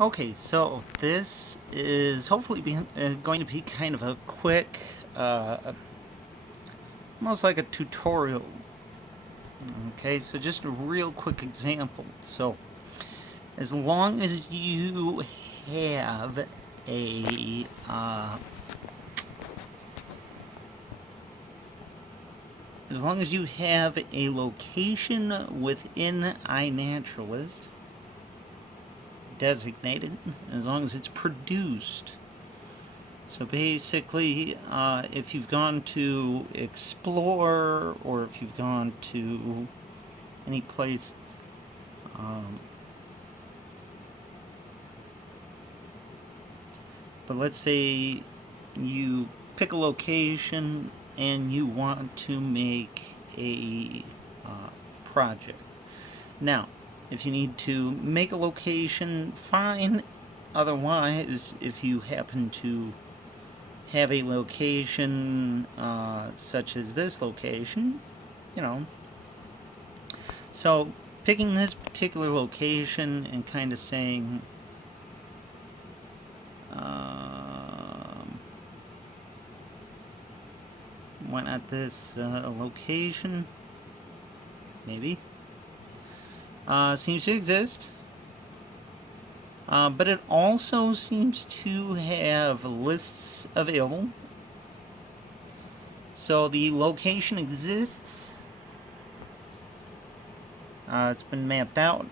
Okay, so this is hopefully going to be kind of a quick, almost like a tutorial. Okay, so just a real quick example. So, as long as you have a as long as you have a location within iNaturalist designated, as long as it's produced. So basically, if you've gone to explore or if you've gone to any place, um, but let's say you pick a location and you want to make a project. Now, if you need to make a location, fine. Otherwise, if you happen to have a location such as this location, you know. So picking this particular location and kind of saying, why not this location? Maybe. Seems to exist. But it also seems to have lists available. So the location exists. It's been mapped out.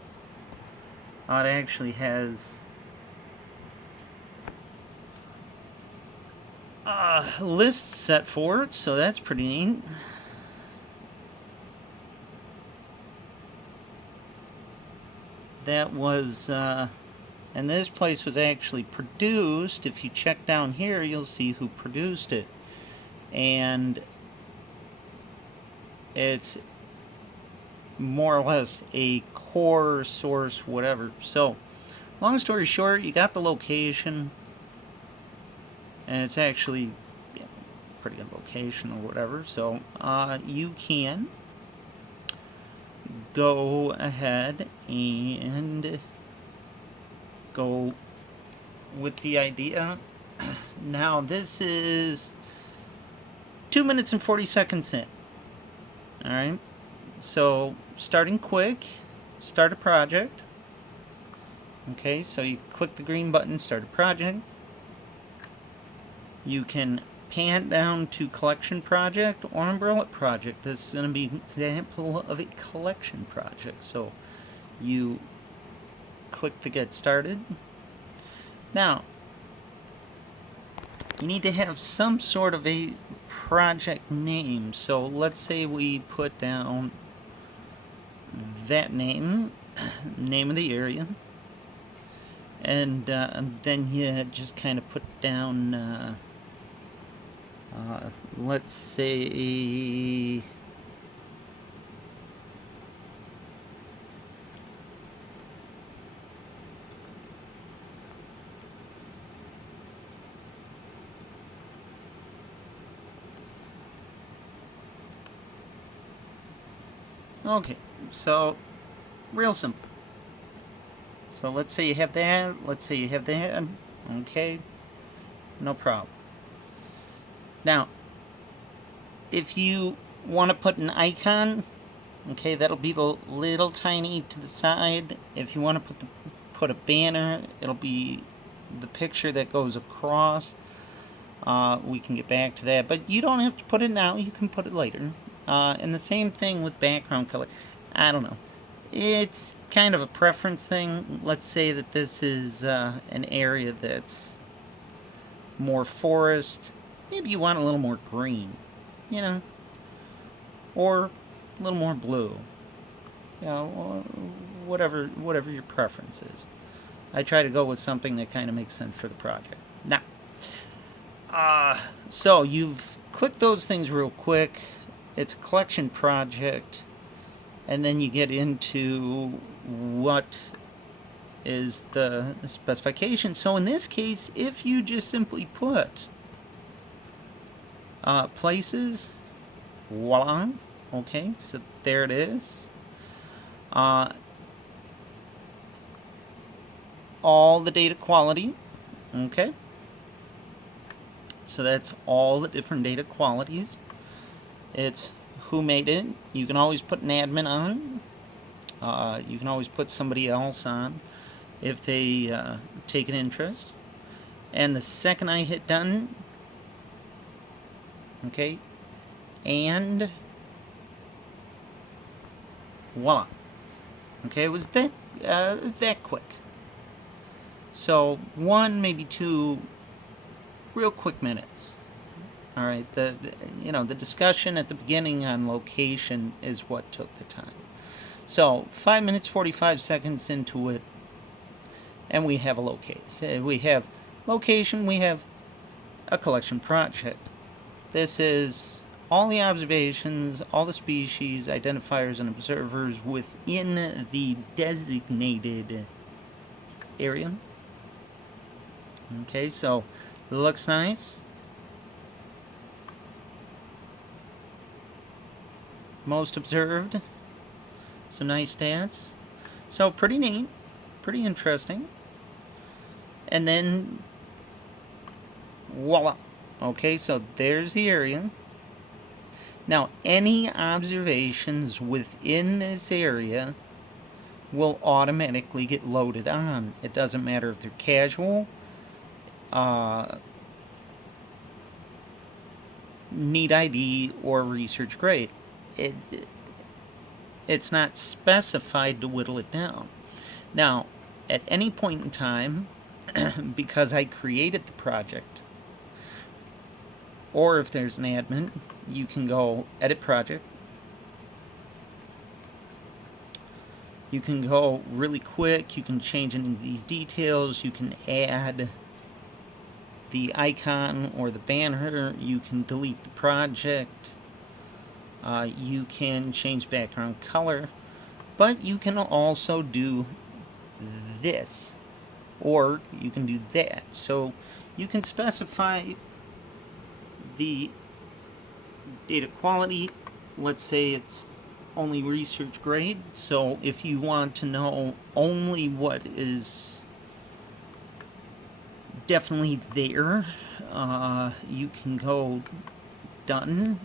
It actually has lists set for it, so that's pretty neat. That was, and this place was actually produced. If you check down here, you'll see who produced it. And it's more or less a core source, whatever. So, long story short, you got the location, and it's actually pretty good location or whatever. So, you can go ahead and go with the idea. Now, this is 2 minutes and 40 seconds in. Alright, so starting quick, start a project. Okay, so you click the green button, start a project. You can pan down to collection project or umbrella project. This is going to be an example of a collection project. So you click the get started. Now, you need to have some sort of a project name. So let's say we put down that name, name of the area, and then you just kind of put down, let's say, okay, so real simple. So let's say you have that, let's say you have that, okay, no problem. Now, if you want to put an icon, okay, that'll be the little tiny to the side. If you want to put a banner, it'll be the picture that goes across. We can get back to that, but you don't have to put it now. You can put it later. And the same thing with background color. I don't know. It's kind of a preference thing. Let's say that this is an area that's more forest. Maybe you want a little more green, you know, or a little more blue. You know, whatever your preference is. I try to go with something that kind of makes sense for the project. Now, so you've clicked those things real quick. It's a collection project, and then you get into what is the specification. So in this case, if you just simply put places, voila, okay, so there it is. all the data quality. Okay, so that's all the different data qualities. It's who made it. You can always put an admin on. You can always put somebody else on if they take an interest. And the second I hit done, okay, and voila. Okay, it was that quick. So 1, maybe 2 real quick minutes. All right, the discussion at the beginning on location is what took the time. So 5 minutes 45 seconds into it, and we have a we have location. We have a collection project. This is all the observations, all the species, identifiers, and observers within the designated area. Okay, so it looks nice. Most observed. Some nice stats. So pretty neat, pretty interesting. And then voila. Okay, so there's the area. Now, any observations within this area will automatically get loaded on. It doesn't matter if they're casual, need ID, or research grade. It's not specified to whittle it down. Now, at any point in time, because I created the project, or if there's an admin, you can go edit project. You can go really quick. You can change any of these details. You can add the icon or the banner. You can delete the project. You can change background color. But you can also do this, or you can do that. So you can specify the data quality. Let's say it's only research grade. So if you want to know only what is definitely there, you can go done.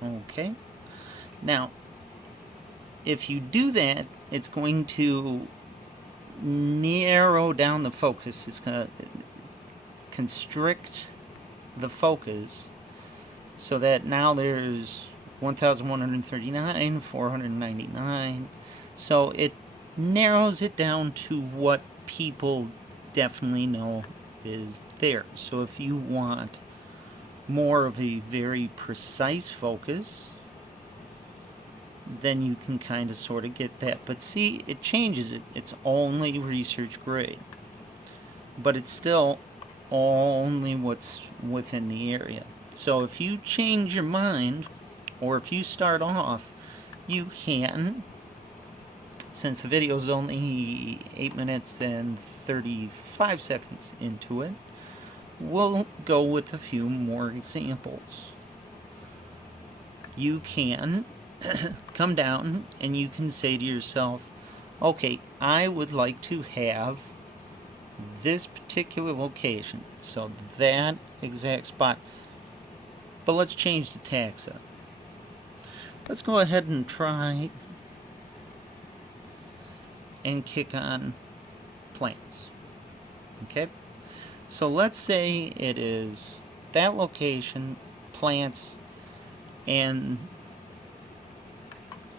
Okay. Now, if you do that, it's going to narrow down the focus. It's going to constrict the focus so that now there's 1,139, 499. So it narrows it down to what people definitely know is there. So if you want more of a very precise focus, then you can kind of sort of get that. But see, it changes it. It's only research grade, but it's still only what's within the area. So if you change your mind, or if you start off, you can, since the video is only 8 minutes and 35 seconds into it, we'll go with a few more examples. You can come down and you can say to yourself, okay, I would like to have this particular location, so that exact spot, but let's change the taxa. Let's go ahead and try and kick on plants. Okay, so let's say it is that location, plants, and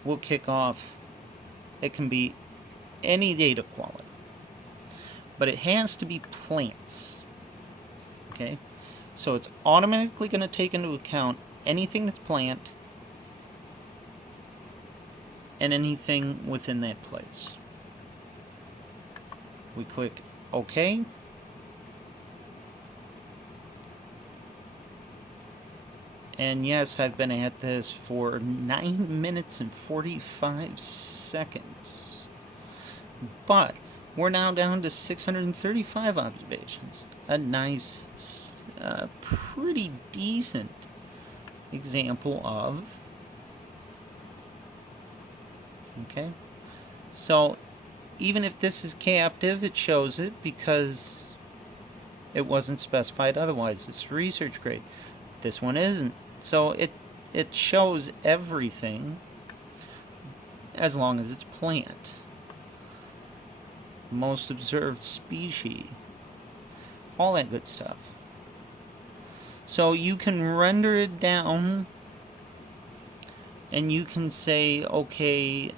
we'll kick off, it can be any data quality, but it has to be plants. Okay, so it's automatically going to take into account anything that's plant and anything within that place. We click OK. And yes, I've been at this for 9 minutes and 45 seconds. But we're now down to 635 observations. A nice, pretty decent example of. Okay. So even if this is captive, it shows it because it wasn't specified otherwise. It's research grade. This one isn't. So it shows everything as long as it's plant. Most observed species. All that good stuff. So you can render it down and you can say, okay,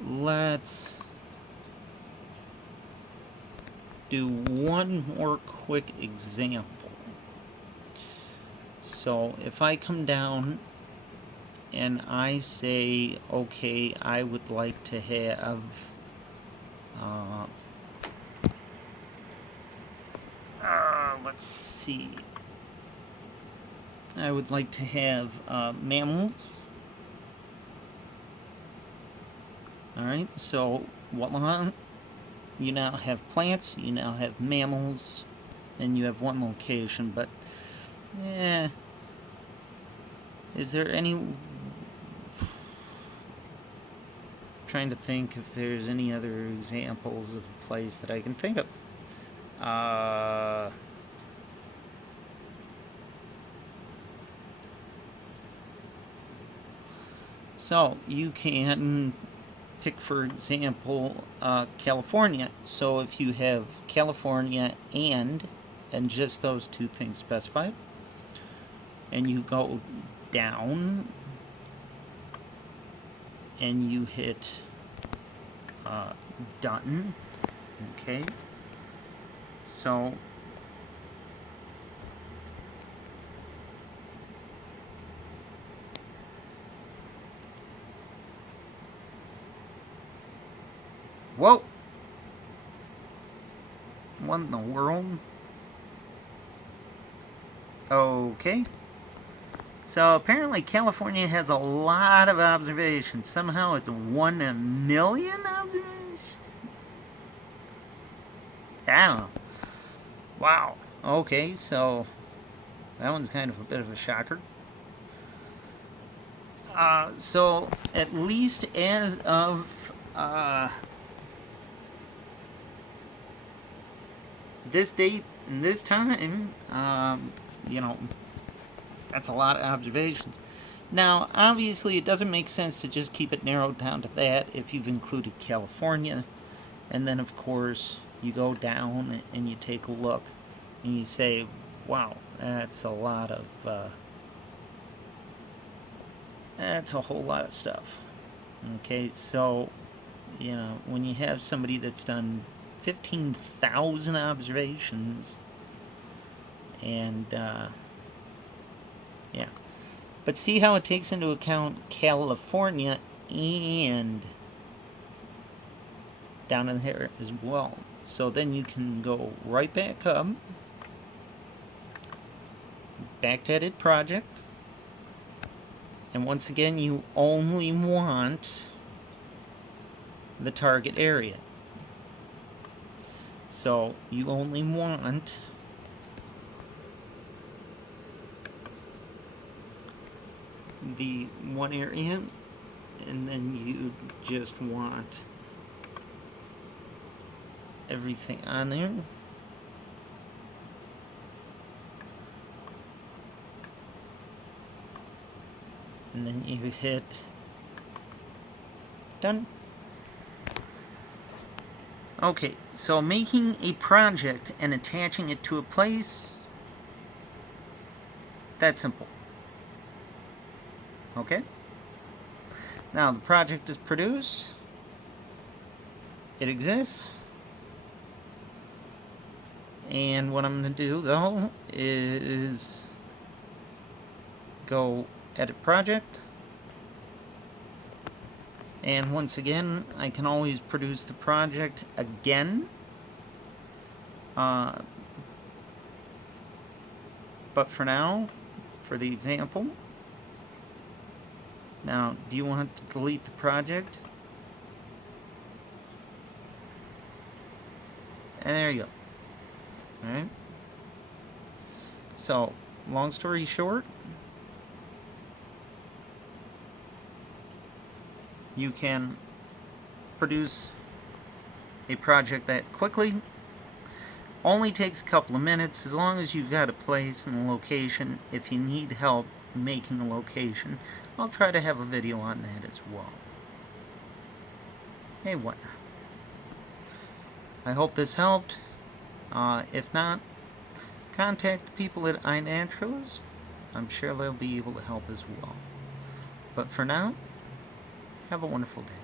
let's do one more quick example. So if I come down and I say, okay, I would like to have let's see, I would like to have mammals. Alright, so voila, you now have plants, you now have mammals, and you have one location, but is there any, trying to think if there's any other examples of a place that I can think of. So you can pick, for example, California. So if you have California and just those two things specified, and you go down and you hit done, okay, so whoa, what in the world? Okay. So apparently California has a lot of observations. Somehow it's 1 million observations? I don't know. Wow. Okay, so that one's kind of a bit of a shocker. So at least as of this date and this time, you know, that's a lot of observations. Now, obviously, it doesn't make sense to just keep it narrowed down to that if you've included California. And then, of course, you go down and you take a look and you say, wow, that's a lot of, that's a whole lot of stuff. Okay, so, you know, when you have somebody that's done 15,000 observations and, yeah. But see how it takes into account California and down in here as well. So then you can go right back up, back to edit project, and once again you only want the target area. So you only want the one area, and then you just want everything on there. And then you hit done. Okay, so making a project and attaching it to a place, that's simple. Okay? Now the project is produced. It exists. And what I'm going to do, though, is go edit project. And once again, I can always produce the project again. But for now, for the example, now, do you want to delete the project? And there you go. Alright. So, long story short, you can produce a project that quickly only takes a couple of minutes, as long as you've got a place and a location. If you need help making a location, I'll try to have a video on that as well. Hey, what? I hope this helped. If not, contact the people at iNaturalist. I'm sure they'll be able to help as well. But for now, have a wonderful day.